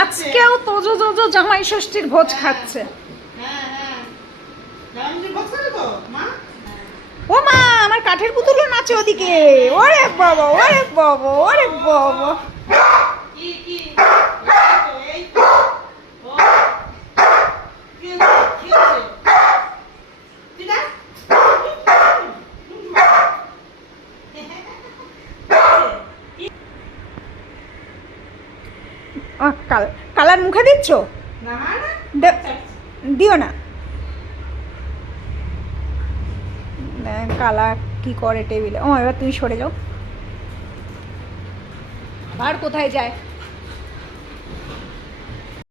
আজকেও তোজো তোজো জামাই ষষ্ঠীর ভোজ খাচ্ছে। ও মা, আমার কাঠের পুতুলও নাচে ওদিকে। ওরে বাবা, ওরে বাবা, ওরে বাবা। কালার মুখে দিচ্ছ? দিও না। কালা কি করে টেবিলে। ও এবার তুমি সরে যাও। আর কোথায় যায়?